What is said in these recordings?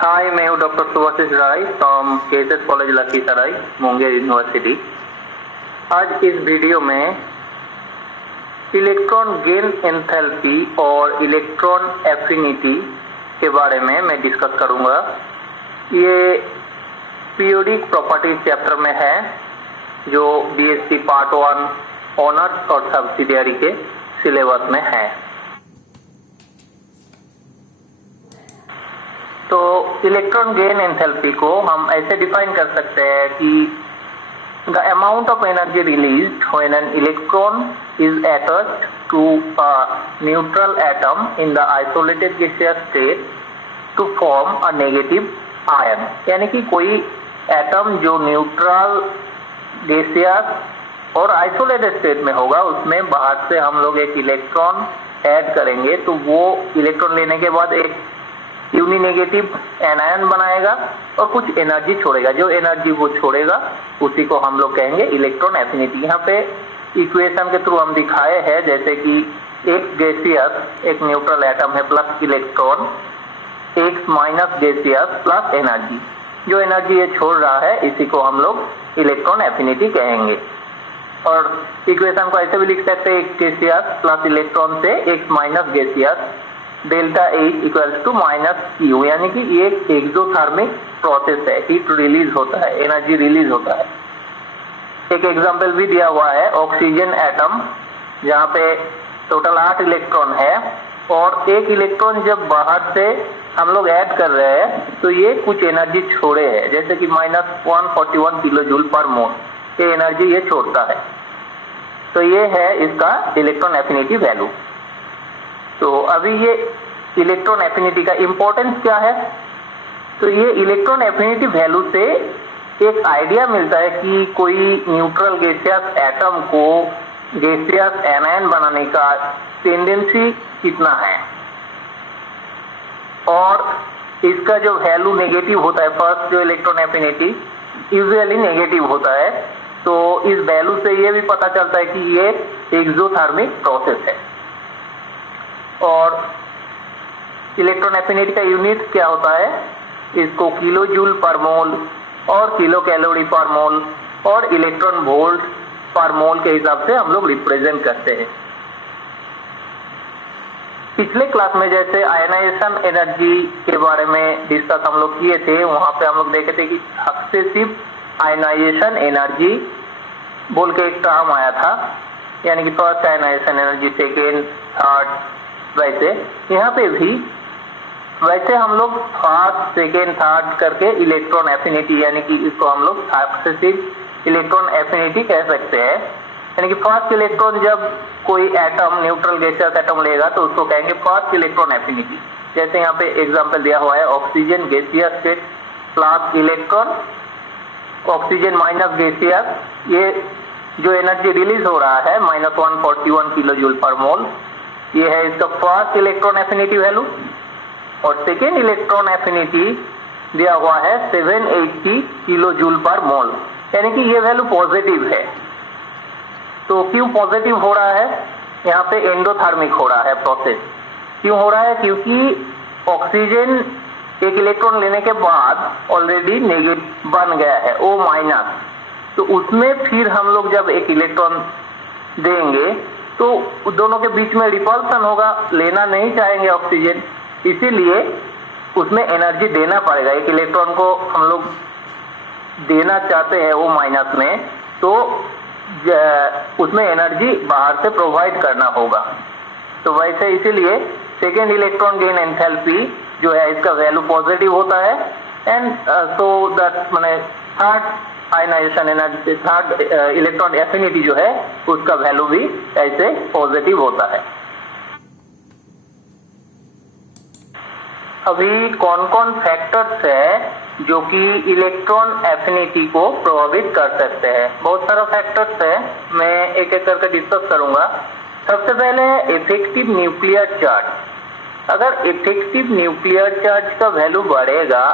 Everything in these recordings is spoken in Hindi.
हाय, मैं हूँ doctor Subhashish Roy from KSS college Lakhisarai, Munger university. आज इस वीडियो में इलेक्ट्रॉन गेन एंथैल्पी और इलेक्ट्रॉन एफिनिटी के बारे में मैं डिस्कस करूँगा। ये पीरियोडिक प्रॉपर्टीज चैप्टर में है, जो बीएससी पार्ट 1 ऑनर्स और सब्सिडियरी के सिलेबस में है। तो इलेक्ट्रॉन गेन एंथैल्पी को हम ऐसे डिफाइन कर सकते हैं कि the amount of energy released when an electron is attached to a neutral atom in the isolated gaseous state to form a negative ion. यानी कि कोई एटम जो न्यूट्रल गैसियस और आइसोलेटेड स्टेट में होगा, उसमें बाहर से हम लोग एक इलेक्ट्रॉन ऐड करेंगे तो वो इलेक्ट्रॉन लेने के बाद एक यूनिनेगेटिव एनायन बनाएगा और कुछ एनर्जी छोड़ेगा। जो एनर्जी वो छोड़ेगा उसी को हम लोग कहेंगे इलेक्ट्रॉन एफिनिटी। यहाँ पे इक्वेशन के थ्रू हम दिखाए हैं, जैसे कि एक गैसियस एक न्यूट्रल एटम है प्लस इलेक्ट्रॉन, एक माइनस गैसियस प्लस एनर्जी। जो एनर्जी ये छोड़ रहा है इसी को हम लोग इलेक्ट्रॉन एफिनिटी कहेंगे। और इक्वेशन को ऐसे भी लिख सकते हैं, एक गैसियस प्लस इलेक्ट्रॉन से एक minus gaseous delta H equals to minus Q, यानी कि ये एक एक्सोथर्मिक प्रोसेस है, हीट रिलीज होता है, एनर्जी रिलीज होता है। एक एग्जांपल भी दिया हुआ है, ऑक्सीजन एटम जहाँ पे टोटल 8 इलेक्ट्रॉन है और एक इलेक्ट्रॉन जब बाहर से हम लोग ऐड कर रहे हैं तो ये कुछ एनर्जी छोड़े है, जैसे कि -141 किलो जूल पर मोल, ये एनर्जी ये छोड़ता है। तो ये है इसका इलेक्ट्रॉन एफिनिटी वैल्यू। तो अभी ये इलेक्ट्रॉन एफिनिटी का इंपॉर्टेंस क्या है, तो ये इलेक्ट्रॉन एफिनिटी वैल्यू से एक आइडिया मिलता है कि कोई न्यूट्रल गैसियस एटम को गैसियस एनायन बनाने का टेंडेंसी कितना है। और इसका जो वैल्यू नेगेटिव होता है, फर्स्ट जो इलेक्ट्रॉन एफिनिटी यूजुअली नेगेटिव होता है, तो इस वैल्यू से ये भी पता चलता है कि ये एक्सोथर्मिक प्रोसेस है। और इलेक्ट्रॉन एफिनिटी का यूनिट क्या होता है, इसको किलो जूल पर मोल और किलो कैलोरी पर मोल और इलेक्ट्रॉन वोल्ट पर मोल के हिसाब से हम लोग रिप्रेजेंट करते हैं। पिछले क्लास में जैसे आयनाइजेशन एनर्जी के बारे में डिस्कस हम लोग किए थे, वहां पे हम लोग देखे थे कि सक्सेसिव आयनाइजेशन एनर्जी बोल के एक टर्म आया था, यानी कि first ionization energy, second, third. वैसे यहाँ पे भी वैसे हम लोग फर्स्ट, सेकेंड, थर्ड करके इलेक्ट्रॉन एफिनिटी, यानी कि इसको हम लोग सक्सेसिव इलेक्ट्रॉन एफिनिटी कह सकते हैं। यानी कि फर्स्ट इलेक्ट्रॉन जब कोई एटम न्यूट्रल गैसियस एटम लेगा तो उसको कहेंगे फर्स्ट इलेक्ट्रॉन एफिनिटी। जैसे यहाँ पे एग्जांपल दिया हुआ है, oxygen gaseous state plus electron, oxygen minus gaseous, ये जो एनर्जी रिलीज हो रहा है -141 किलो जूल पर मोल, ये है इसका फर्स्ट इलेक्ट्रॉन एफिनिटी वैल्यू। और सेकेंड इलेक्ट्रॉन एफिनिटी दिया हुआ है 780 किलो जूल पर मोल, यानी कि ये वैल्यू पॉजिटिव है। तो क्यों पॉजिटिव हो रहा है, यहाँ पे एंडोथर्मिक हो रहा है प्रोसेस। क्यों हो रहा है, क्योंकि ऑक्सीजन एक इलेक्ट्रॉन लेने के बाद ऑलरेडी नेगेटिव बन गया है, O-, तो उसमें फिर हम लोग जब एक इलेक्ट्रॉन देंगे तो दोनों के बीच में रिपल्सन होगा, लेना नहीं चाहेंगे ऑक्सीजन, इसीलिए उसमें एनर्जी देना पड़ेगा। एक इलेक्ट्रॉन को हम लोग देना चाहते हैं O- में, तो उसमें एनर्जी बाहर से प्रोवाइड करना होगा। तो वैसे इसीलिए सेकेंड इलेक्ट्रॉन गेन एंथैल्पी जो है इसका वैल्यू पॉजिटिव होता है। एंड सो दैट माने third ionization energy, third electron affinity जो है उसका वैल्यू भी ऐसे पॉजिटिव होता है। अभी कौन कौन फैक्टर्स है जो कि इलेक्ट्रॉन एफिनिटी को प्रभावित कर सकते हैं, बहुत सारा फैक्टर्स है, मैं एक एक करके डिस्कस करूंगा। सबसे पहले इफेक्टिव न्यूक्लियर चार्ज। अगर इफेक्टिव न्यूक्लियर चार्ज का वैल्यू बढ़ेगा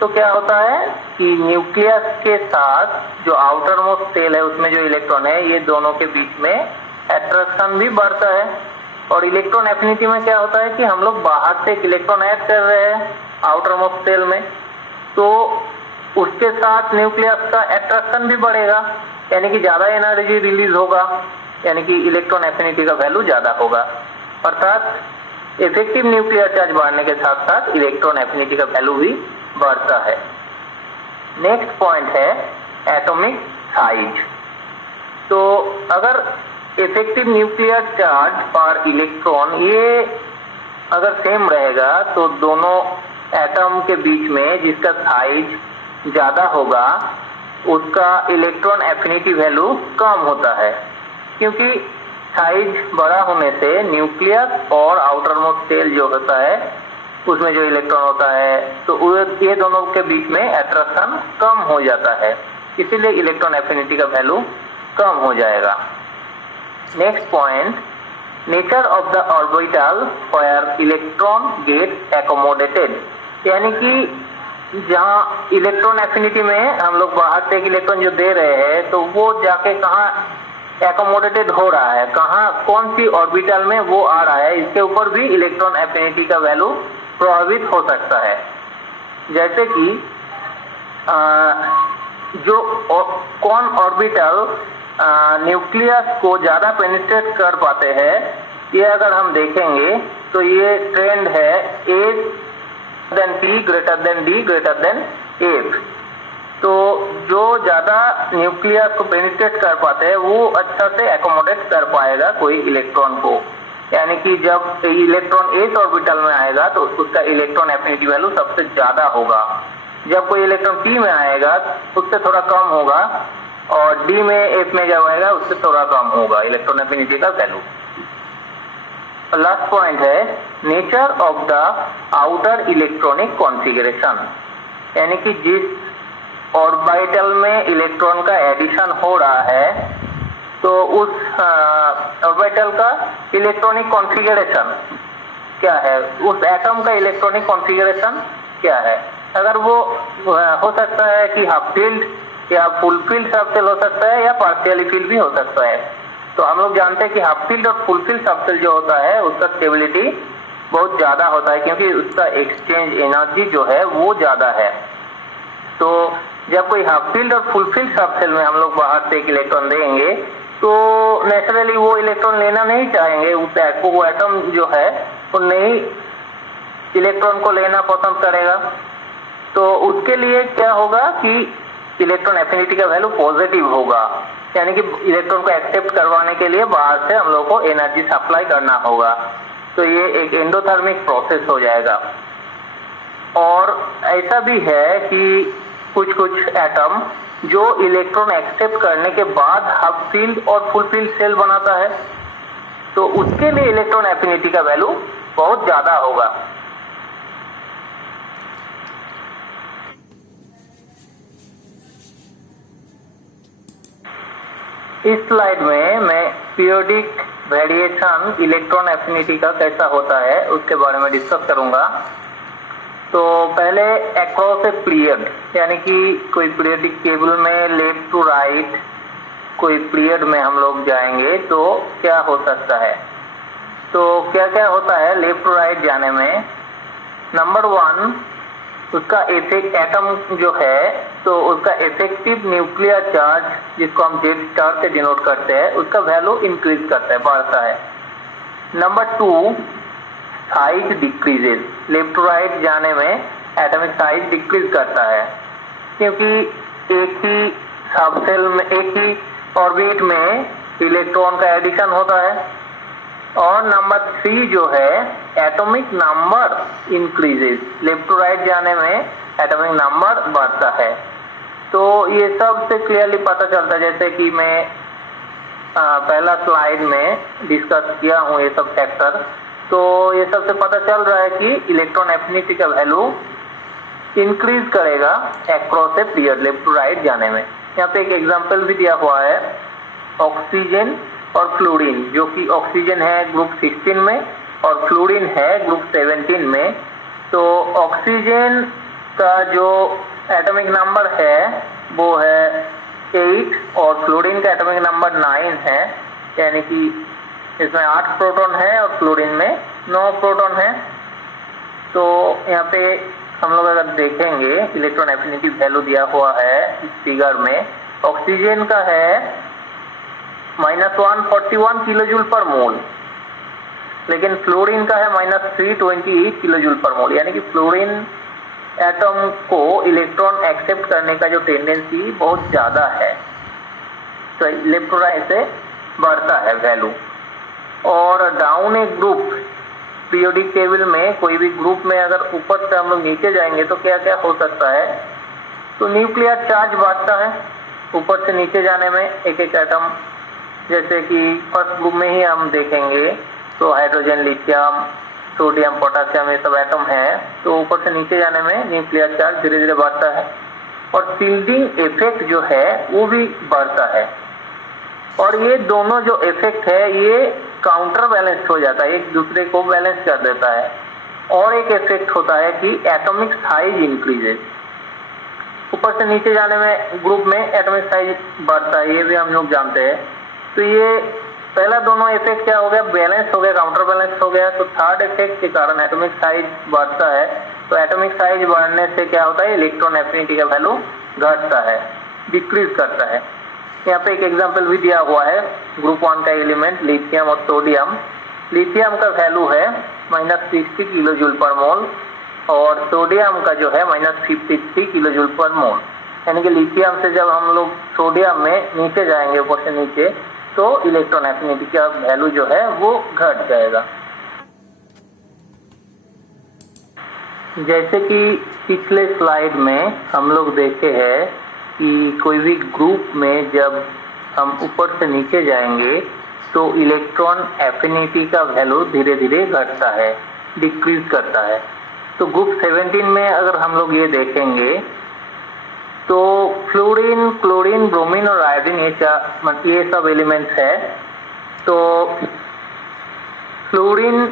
तो क्या होता है कि न्यूक्लियस के साथ जो आउटर मोस्ट सेल है उसमें जो इलेक्ट्रॉन है, ये दोनों के बीच में अट्रैक्शन भी बढ़ता है और इलेक्ट्रॉन एफिनिटी में क्या होता है कि हम लोग बाहर से एक इलेक्ट्रॉन ऐड कर रहे हैं आउटर मोस्ट शेल में, तो उसके साथ न्यूक्लियस का अट्रैक्शन भी बढ़ेगा, यानी कि ज्यादा एनर्जी रिलीज होगा, यानी कि इलेक्ट्रॉन एफिनिटी का वैल्यू ज्यादा होगा। अर्थात इफेक्टिव न्यूक्लियर चार्ज बढ़ने के साथ साथ इलेक्ट्रॉन एफिनिटी का वैल्यू भी बढ़ता है। नेक्स्ट पॉइंट है एटॉमिक साइज। तो अगर इफेक्टिव न्यूक्लियर चार्ज पर इलेक्ट्रॉन ये अगर सेम रहेगा तो दोनों एटम के बीच में जिसका साइज ज्यादा होगा उसका इलेक्ट्रॉन एफिनिटी वैल्यू कम होता है, क्योंकि साइज बड़ा होने से न्यूक्लियस और आउटर मोस्ट शेल जो होता है उसमें जो इलेक्ट्रॉन होता है तो ये दोनों के बीच में अट्रैक्शन कम हो जाता है, इसीलिए इलेक्ट्रॉन एफिनिटी का वैल्यू कम हो जाएगा। Next point, nature of the orbital where electron get accommodated, यानी कि जहाँ इलेक्ट्रॉन एफिनिटी में हम लोग बाहर से एक इलेक्ट्रॉन जो दे रहे हैं तो वो जाके कहाँ एकोमोडेटेड हो रहा है, कहाँ कौन सी ऑर्बिटल में वो आ रहा है, इसके ऊपर भी इलेक्ट्रॉन एफिनिटी का वैल्यू प्रभावित हो सकता है। जैसे कि जो कौन ऑर्बिटल न्यूक्लियस को ज्यादा पेनिट्रेट कर पाते हैं, ये अगर हम देखेंगे तो ये ट्रेंड है A than P greater than D greater than F। तो जो ज्यादा न्यूक्लियस को पेनिट्रेट कर पाते हैं वो अच्छा से एकोमोडेट कर पाएगा कोई इलेक्ट्रॉन को, यानी कि जब इलेक्ट्रॉन एस ऑर्बिटल में आएगा तो उसका इलेक्ट्रॉन एफिनिटी वैल्यू सबसे ज्यादा होगा, जब कोई इलेक्ट्रॉन पी में आएगा उससे थोड़ा कम होगा, और डी में एफ में जब आएगा उससे थोड़ा कम होगा इलेक्ट्रॉन एफिनिटी का वैल्यू। लास्ट पॉइंट है nature of the outer electronic configuration, यानी कि जिस ऑर्बिटल में इलेक्ट्रॉन का एडिशन हो रहा है तो उस ऑर्बिटल का इलेक्ट्रॉनिक कॉन्फ़िगरेशन क्या है, उस एटम का इलेक्ट्रॉनिक कॉन्फ़िगरेशन क्या है। अगर वो हो सकता है कि हाफ फील्ड या फुल फील्ड सबसेल हो सकता है या पार्शियली फील्ड भी हो सकता है। तो हम लोग जानते हैं कि हाफ फील्ड और फुल फील्ड सबसेल जो होता है उसका स्टेबिलिटी बहुत ज्यादा होता है, क्योंकि उसका एक्सचेंज एनर्जी जो है वो ज्यादा है। तो जब कोई हाफ फील्ड और फुल फील्ड सबसेल में हम लोग बाहर से एक इलेक्ट्रॉन देंगे तो नेचुरली वो इलेक्ट्रॉन लेना नहीं चाहेंगे, वो एटम जो है वो नहीं इलेक्ट्रॉन को लेना पसंद करेगा। तो उसके लिए क्या होगा कि इलेक्ट्रॉन एफिनिटी का वैल्यू पॉजिटिव होगा, यानी कि इलेक्ट्रॉन को एक्सेप्ट करवाने के लिए बाहर से हम लोग को एनर्जी सप्लाई करना होगा। तो ये एक एंडोथर्मिक प्रोसेस हो जाएगा। और ऐसा भी है कि कुछ कुछ एटम जो इलेक्ट्रॉन एक्सेप्ट करने के बाद हाफ फील्ड और फुल फील्ड सेल बनाता है तो उसके लिए इलेक्ट्रॉन एफिनिटी का वैल्यू बहुत ज्यादा होगा। इस स्लाइड में मैं पीरियोडिक वेरिएशन इलेक्ट्रॉन एफिनिटी का कैसा होता है उसके बारे में डिस्कस करूंगा। तो पहले अक्रॉस ए पीरियड, यानी कि कोई पीरियोडिक टेबल में लेफ्ट टू राइट कोई पीरियड में हम लोग जाएंगे तो क्या हो सकता है। तो क्या क्या होता है लेफ्ट टू राइट जाने में। नंबर 1, उसका इफेक्ट एटम जो है तो उसका इफेक्टिव न्यूक्लियर चार्ज जिसको हम जेड स्टार से डिनोट करते हैं उसका वैल्यू इंक्रीज करता है, बढ़ता है। Number 2, size decreases, left to right जाने में एटॉमिक साइज डिक्रीज करता है, क्योंकि एक ही सबसेल में एक ही ऑर्बिट में इलेक्ट्रॉन का एडिशन होता है। और नंबर 3 जो है atomic number increases, left to right जाने में एटॉमिक नंबर बढ़ता है। तो ये सब से क्लियरली पता चलता है, जैसे कि मैं पहला स्लाइड में डिस्कस किया हूँ ये सब फैक्टर। तो ये सब से पता चल रहा है कि इलेक्ट्रॉन एफिनिटी का वैल्यू इंक्रीज करेगा across a period left to right जाने में। यहाँ पे एक एग्जांपल भी दिया हुआ है ऑक्सीजन और फ्लोरीन, जो कि ऑक्सीजन है ग्रुप 16 में और फ्लोरीन है ग्रुप 17 में। तो ऑक्सीजन का जो एटॉमिक नंबर है वो है 8 और फ्लोरीन का एटॉमिक नंबर 9 है, यानी कि इसमें 8 प्रोटॉन है और क्लोरीन में 9 प्रोटॉन है। तो यहाँ पे हम लोग अगर देखेंगे इलेक्ट्रॉन एफिनिटी वैल्यू दिया हुआ है इस फिगर में, ऑक्सीजन का है -141 किलो जूल पर मोल, लेकिन फ्लोरीन का है -328 किलो जूल पर मोल। यानी कि फ्लोरीन एटम को इलेक्ट्रॉन एक्सेप्ट करने का जो टेंडेंसी बहुत ज़्यादा है, तो इलेक्ट्रोलाइट से बढ़ता है वैल्यू। और डाउन ए ग्रुप पीरियोडिक टेबल में कोई भी ग्रुप में अगर ऊपर से हम लोग नीचे जाएंगे तो क्या क्या हो सकता है, तो न्यूक्लियर चार्ज बढ़ता है ऊपर से नीचे जाने में एक एक एटम। जैसे कि फर्स्ट ग्रुप में ही हम देखेंगे तो हाइड्रोजन, लिथियम, सोडियम, पोटेशियम ये सब एटम है, तो ऊपर से नीचे जाने में न्यूक्लियर चार्ज धीरे धीरे बढ़ता है और शिल्डिंग इफेक्ट जो है वो भी बढ़ता है। और ये दोनों जो इफेक्ट है ये काउंटर बैलेंस हो जाता है, एक दूसरे को बैलेंस कर देता है। और एक इफेक्ट होता है कि एटॉमिक साइज इंक्रीजेस, ऊपर से नीचे जाने में ग्रुप में एटॉमिक साइज बढ़ता है, ये भी हम लोग जानते हैं। तो ये पहला दोनों इफेक्ट क्या हो गया, बैलेंस हो गया, काउंटर बैलेंस हो गया। तो थर्ड इफेक्ट के कारण एटॉमिक साइज बढ़ता है, तो एटॉमिक साइज बढ़ने से क्या होता है, इलेक्ट्रॉन एफिनिटी का वैल्यू घटता है, डिक्रीज करता है। यहाँ पे एक एग्जांपल भी दिया हुआ है ग्रुप 1 का एलिमेंट लिथियम और सोडियम। लिथियम का वैल्यू है -60 किलो जूल पर मोल और सोडियम का जो है -53 किलो जूल पर मोल। यानी कि लिथियम से जब हम लोग सोडियम में नीचे जाएंगे ऊपर से नीचे, तो इलेक्ट्रॉन एफिनिटी का वैल्यू जो है वो घट जाएगा। जैसे कि पिछले स्लाइड में हम लोग देखे हैं कि कोई भी ग्रुप में जब हम ऊपर से नीचे जाएंगे तो इलेक्ट्रॉन एफिनिटी का वैल्यू धीरे धीरे घटता है, डिक्रीज करता है। तो ग्रुप 17 में अगर हम लोग ये देखेंगे तो फ्लोरीन, क्लोरीन, ब्रोमीन और आयोडीन ये सब एलिमेंट्स है। तो फ्लोरीन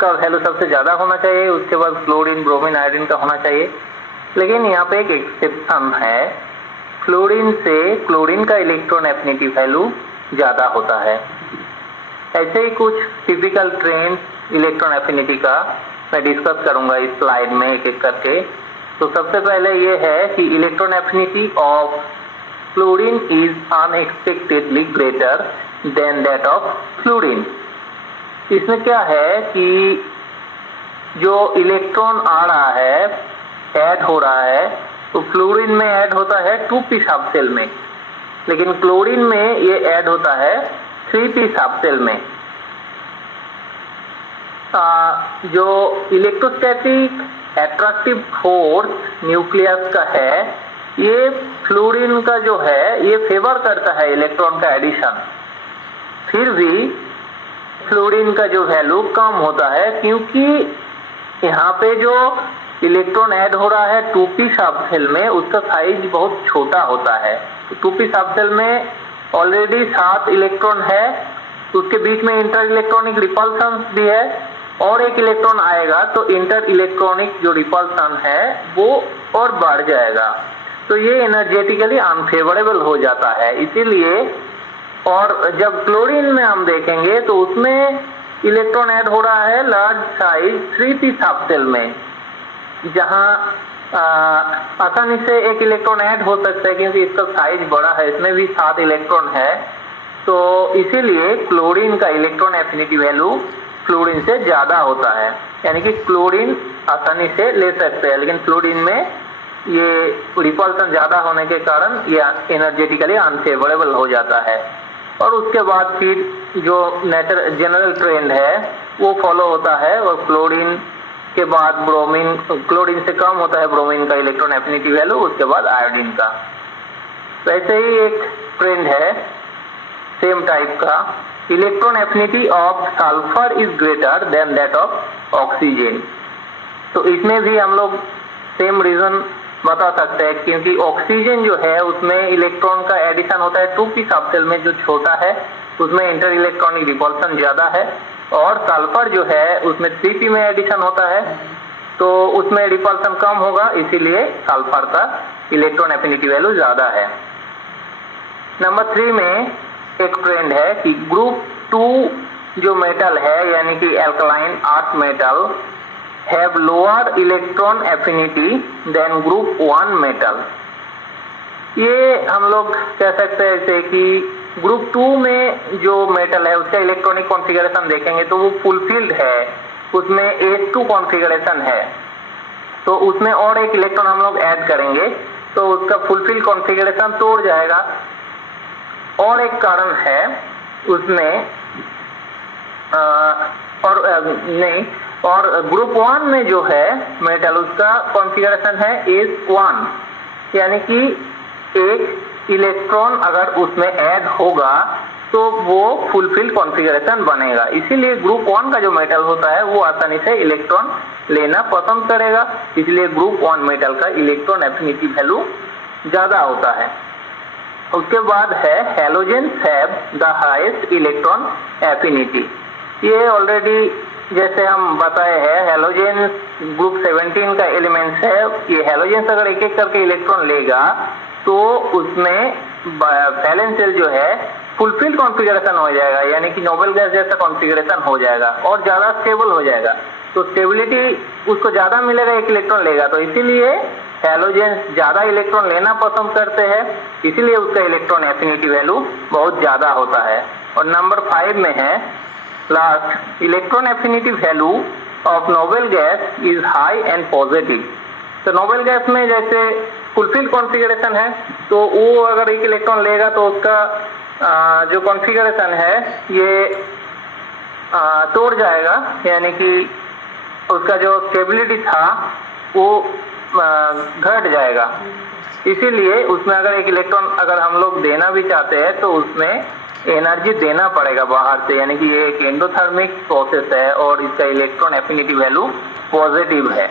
का वैल्यू सबसे ज़्यादा होना चाहिए, उसके बाद क्लोरीन, ब्रोमीन, आयोडीन का होना चाहिए। लेकिन यहाँ पे एक एक्सेप्शन है, फ्लोरीन से क्लोरीन का इलेक्ट्रॉन एफिनिटी वैल्यू ज़्यादा होता है। ऐसे ही कुछ टिपिकल ट्रेंड इलेक्ट्रॉन एफिनिटी का मैं डिस्कस करूंगा इस स्लाइड में एक एक करके। तो सबसे पहले ये है कि electron affinity of fluorine is unexpectedly greater than that of fluorine. इसमें क्या है कि जो इलेक्ट्रॉन आ रहा है, ऐड हो रहा है, तो फ्लोरीन में ऐड होता है 2p सब सेल में, लेकिन क्लोरीन में ये ऐड होता है 3p सब सेल में। जो इलेक्ट्रोस्टैटिक एट्रैक्टिव फोर्स न्यूक्लियस का है, ये फ्लोरीन का जो है ये फेवर करता है इलेक्ट्रॉन का एडिशन। फिर भी फ्लोरीन का जो वैल्यू कम होता है, क्योंकि यहाँ पे जो इलेक्ट्रॉन ऐड हो रहा है 2p सब सेल में, उसका साइज बहुत छोटा होता है। तो 2p सब सेल में ऑलरेडी 7 इलेक्ट्रॉन है, उसके बीच में इंटर इलेक्ट्रॉनिक रिपल्सन भी है, और एक इलेक्ट्रॉन आएगा तो इंटर इलेक्ट्रॉनिक जो रिपल्सन है वो और बढ़ जाएगा। तो ये एनर्जेटिकली अनफेवरेबल हो जाता है, इसीलिए। और जब क्लोरीन में हम देखेंगे तो उसमें इलेक्ट्रॉन ऐड हो रहा है लार्ज साइज 3p सब सेल में, जहां आसानी से एक इलेक्ट्रॉन ऐड हो सकता है क्योंकि इसका साइज बड़ा है, इसमें भी 7 इलेक्ट्रॉन है। तो इसीलिए क्लोरीन का इलेक्ट्रॉन एफिनिटी वैल्यू फ्लोरीन से ज़्यादा होता है। यानी कि क्लोरीन आसानी से ले सकते हैं, लेकिन फ्लोरीन में ये रिपल्सन ज़्यादा होने के कारण ये एनर्जेटिकली अनफेवरेबल हो जाता है। और उसके बाद फिर जो जनरल ट्रेंड है वो फॉलो होता है, और क्लोरीन के बाद ब्रोमीन, क्लोरीन से कम होता है ब्रोमीन का इलेक्ट्रॉन एफिनिटी वैल्यू, उसके बाद आयोडीन का। तो ऐसे ही एक ट्रेंड है सेम टाइप का, electron affinity of sulphur is greater than that of oxygen. तो इसमें भी हम लोग सेम रीजन बता सकते हैं, क्योंकि ऑक्सीजन जो है उसमें इलेक्ट्रॉन का एडिशन होता है 2p सब सेल में, जो छोटा है उसमें इंटर इलेक्ट्रॉनिक रिपल्सन ज़्यादा है, और सल्फर जो है उसमें 3p में एडिशन होता है, तो उसमें रिपल्सन कम होगा, इसीलिए सल्फर का इलेक्ट्रॉन एफिनिटी वैल्यू ज़्यादा है। नंबर 3 में एक ट्रेंड है कि ग्रुप 2 जो मेटल है यानी कि alkaline earth metal have lower electron affinity than group 1 metal. ये हम लोग कह सकते हैं जैसे कि ग्रुप 2 में जो मेटल है उसका इलेक्ट्रॉनिक कॉन्फ़िगरेशन देखेंगे तो वो फुलफिल्ड है, उसमें H2 कॉन्फ़िगरेशन है, तो उसमें और एक इलेक्ट्रॉन हम लोग ऐड करेंगे तो उसका फुलफिल कॉन्फ़िगरेशन तोड़ जाएगा। और एक कारण है उसमें और ग्रुप 1 में जो है मेटल उसका कॉन्फ़िगरेशन है S1, यानी कि एक इलेक्ट्रॉन अगर उसमें ऐड होगा तो वो फुलफिल कॉन्फ़िगरेशन बनेगा। इसीलिए ग्रुप 1 का जो मेटल होता है वो आसानी से इलेक्ट्रॉन लेना पसंद करेगा, इसलिए ग्रुप 1 मेटल का इलेक्ट्रॉन एफिनिटी वैल्यू ज़्यादा होता है। उसके बाद है halogens have the highest electron affinity. ये ऑलरेडी जैसे हम बताए हैं हैलोजेंस ग्रुप 17 का एलिमेंट्स है। ये हैलोजेंस अगर एक एक करके इलेक्ट्रॉन लेगा तो उसमें वैलेंस शेल जो है फुलफिल कॉन्फ़िगरेशन हो जाएगा, यानी कि नोबेल गैस जैसा कॉन्फ़िगरेशन हो जाएगा और ज़्यादा स्टेबल हो जाएगा। तो स्टेबिलिटी उसको ज़्यादा मिलेगा एक इलेक्ट्रॉन लेगा, तो इसीलिए हैलोजेंस ज़्यादा इलेक्ट्रॉन लेना पसंद करते हैं, इसीलिए उसका इलेक्ट्रॉन एफिनिटी वैल्यू बहुत ज़्यादा होता है। और नंबर 5 में है last, electron affinity value of noble gas is high and positive. तो नोबेल गैस में जैसे फुलफिल कॉन्फ़िगरेशन है तो वो अगर एक इलेक्ट्रॉन लेगा तो उसका जो कॉन्फ़िगरेशन है ये तोड़ जाएगा, यानी कि उसका जो स्टेबिलिटी था वो घट जाएगा। इसीलिए उसमें अगर एक इलेक्ट्रॉन अगर हम लोग देना भी चाहते हैं तो उसमें एनर्जी देना पड़ेगा बाहर से, यानी कि ये एक एंडोथर्मिक प्रोसेस है और इसका इलेक्ट्रॉन एफिनिटी वैल्यू पॉजिटिव है।